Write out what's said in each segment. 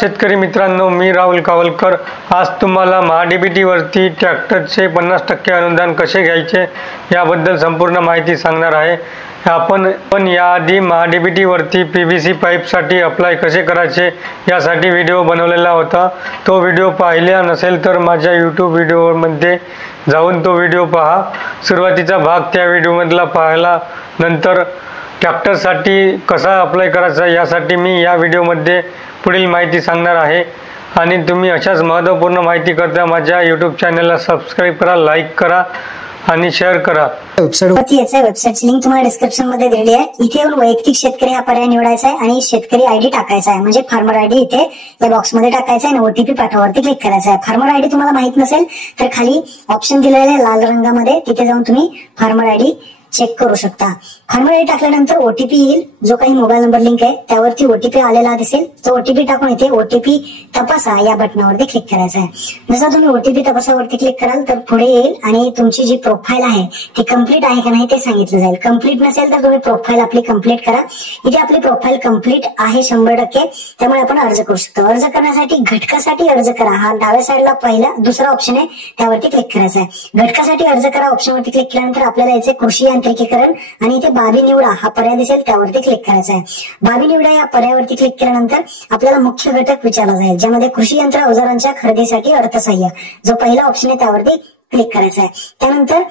शेतकरी मित्रांनो, मी राहुल कावलकर आज तुम्हाला महाडीबीटी वरती ट्रॅक्टरचे 50% अनुदान कसे घ्यायचे याबद्दल संपूर्ण माहिती सांगणार आहे। आपण याआधी महाडीबीटी वरती पीव्हीसी पाईपसाठी अप्लाय कसे करायचे यासाठी व्हिडिओ बनवलेला होता। तो व्हिडिओ पाहिला नसेल तर माझ्या YouTube व्हिडिओमध्ये जाऊन तो व्हिडिओ पहा। सुरुवातीचा भाग त्या व्हिडिओमधला पाहिला नंतर ट्रॅक्टरसाठी कसा अप्लाय करायचा यासाठी मी या व्हिडिओमध्ये पुढील माहिती सांगणार आहे। आणि तुम्ही अशाच महत्त्वपूर्ण माहिती करता माझ्या YouTube चॅनलला सबस्क्राइब करा, लाईक करा आणि शेअर करा। वेबसाईटची लिंक तुम्हाला डिस्क्रिप्शन मध्ये दिलेली आहे। इथे येऊन वैयक्तिक शेतकरी हा पर्याय निवडायचा आहे आणि शेतकरी आयडी टाकायचा आहे, म्हणजे फार्मर आयडी इथे या बॉक्स मध्ये टाकायचा आहे आणि ओटीपी पाठवावरती क्लिक करायचा आहे। फार्मर आयडी तुम्हाला माहित नसेल तर खाली ऑप्शन दिलेला आहे लाल रंगामध्ये, तिथे जाऊन तुम्ही फार्मर आयडी चेक करू शकता। फार्मर आयडी टाकल्यानंतर ओटीपी येईल, जो काही मोबाईल नंबर लिंक आहे त्यावरती ओटीपी आलेला दिसेल। तो ओटीपी टाकून इथे ओटीपी तपासा या बटनावरती क्लिक करायचं आहे। जसं तुम्ही ओटीपी तपासावरती क्लिक कराल तर पुढे येईल आणि तुमची जी प्रोफाईल आहे ती कंप्लीट आहे का नाही ते सांगितलं जाईल। कंप्लीट नसेल तर तुम्ही प्रोफाईल आपली कंप्लीट करा। इथे आपली प्रोफाईल कंप्लीट आहे 100%, त्यामुळे आपण अर्ज करू शकतो। अर्ज करण्यासाठी घटकासाठी अर्ज करा हा डाव्या साईडला पहिला दुसरा ऑप्शन आहे, त्यावरती क्लिक करायचा आहे। घटकासाठी अर्ज करा ऑप्शनवरती क्लिक केल्यानंतर आपल्याला याचे कृषी यांत्रिकीकरण आणि इथे बाबी निवडा हा पर्याय दिसेल, त्यावरती क्लिक करायचा आहे। बाबी निवडा या पर्यायावरती क्लिक केल्यानंतर आपल्याला मुख्य घटक विचारला जाईल, ज्यामध्ये कृषी यंत्र अवजारांच्या खरेदीसाठी अर्थसहाय्य जो पहिला ऑप्शन आहे त्यावरती क्लिक करायचा आहे। त्यानंतर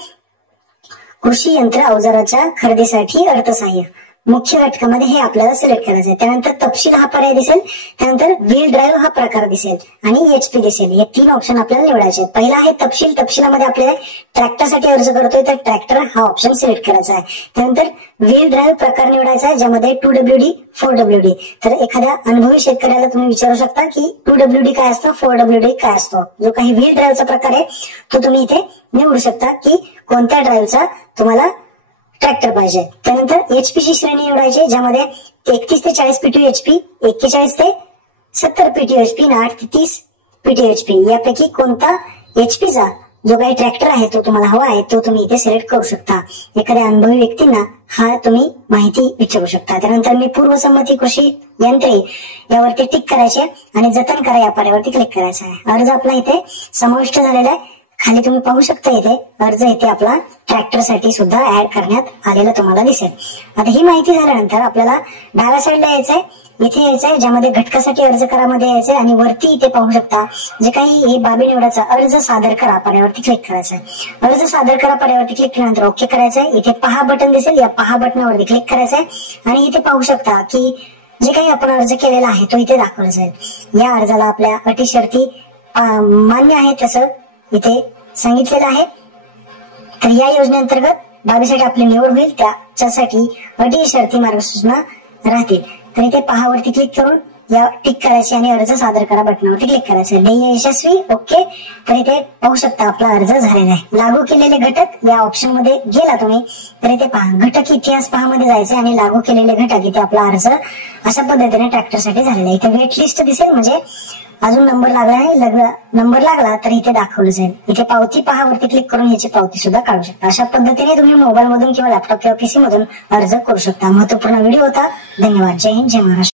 कृषी यंत्र अवजाराच्या खरेदीसाठी अर्थसहाय्य मुख्य घटकामध्ये हे आपल्याला सिलेक्ट करायचं आहे। त्यानंतर तपशील हा पर्याय दिसेल, त्यानंतर व्हील ड्राईव्ह हा प्रकार दिसेल आणि एचपी दिसेल। हे 3 ऑप्शन आपल्याला निवडायचे आहेत। पहिला आहे तपशील, तपशिलामध्ये आपल्याला ट्रॅक्टरसाठी अर्ज करतोय तर ट्रॅक्टर हा ऑप्शन सिलेक्ट करायचा आहे। त्यानंतर व्हील ड्राईव्ह प्रकार निवडायचा आहे, ज्यामध्ये 2WD 4WD। तर एखाद्या अनुभवी शेतकऱ्याला तुम्ही विचारू शकता की 2WD काय असतं, 4WD काय असतो। जो काही व्हील ड्राईव्हचा प्रकार आहे तो तुम्ही इथे निवडू शकता की कोणत्या ड्राईव्हचा तुम्हाला ट्रॅक्टर पाहिजे। त्यानंतर एचपी ची श्रेणी निवडायची, ज्यामध्ये 31 ते 40 PTU HP, 41 ते 70 PTU HP, 8 ते 30 PTU HP यापैकी कोणता एचपीचा जो काही ट्रॅक्टर आहे तो तुम्हाला हवा आहे तो तुम्ही इथे सिलेक्ट करू शकता। एखाद्या अनुभवी व्यक्तींना हा तुम्ही माहिती विचारू शकता। त्यानंतर मी पूर्वसंमती कृषी यंत्रे यावरती टिक करायचे आणि जतन करा या पर्यायावरती क्लिक करायचा आहे। अर्ज आपला इथे समाविष्ट झालेला आहे। खाली तुम्ही पाहू शकता इथे अर्ज इथे आपला ट्रॅक्टर साठी सुद्धा ऍड करण्यात आलेला तुम्हाला दिसेल। आता ही माहिती झाल्यानंतर आपल्याला डाव्या साईडला यायचंय, इथे यायचंय, ज्यामध्ये घटकासाठी अर्ज करामध्ये यायचंय आणि वरती इथे पाहू शकता जे काही हे बाबी निवडायचा अर्ज सादर करा पर्यायावरती क्लिक करायचंय। अर्ज सादर करा पर्यायावरती क्लिक केल्यानंतर ओके करायचंय। इथे पहा बटन दिसेल, या पहा बटनावरती क्लिक करायचंय आणि इथे पाहू शकता की जे काही आपण अर्ज केलेला आहे तो इथे दाखवला जाईल। या अर्जाला आपल्या अटी शर्ती मान्य आहे तसं इथे सांगितलेलं आहे। तर या योजनेअंतर्गत बाबीसाठी आपली निवड होईल, त्याच्यासाठी अटी शर्ती मार्गसूचना राहतील। तर इथे पहावरती क्लिक करून या टिक करायची आणि अर्ज सादर करा बटनावरती क्लिक करायचं। ध्येय यशस्वी ओके। तर इथे पाहू शकता आपला अर्ज झालेला आहे। लागू केलेले घटक या ऑप्शन मध्ये गेला तुम्ही तर इथे पहा घटक इतिहास पहा मध्ये जायचे आणि लागू केलेले घटक इथे आपला अर्ज अशा पद्धतीने ट्रॅक्टरसाठी झालेला आहे। इथे वेट लिस्ट दिसेल, म्हणजे अजून नंबर लागला आहे, नंबर लागला तर इथे दाखवलं जाईल। इथे पावती पहावरती क्लिक करून याची पावती सुद्धा काढू शकता। अशा पद्धतीने तुम्ही मोबाईल मधून किंवा लॅपटॉप किंवा पीसी मधून अर्ज करू शकता। महत्त्वपूर्ण व्हिडिओ होता। धन्यवाद। जय हिंद, जय महाराष्ट्र।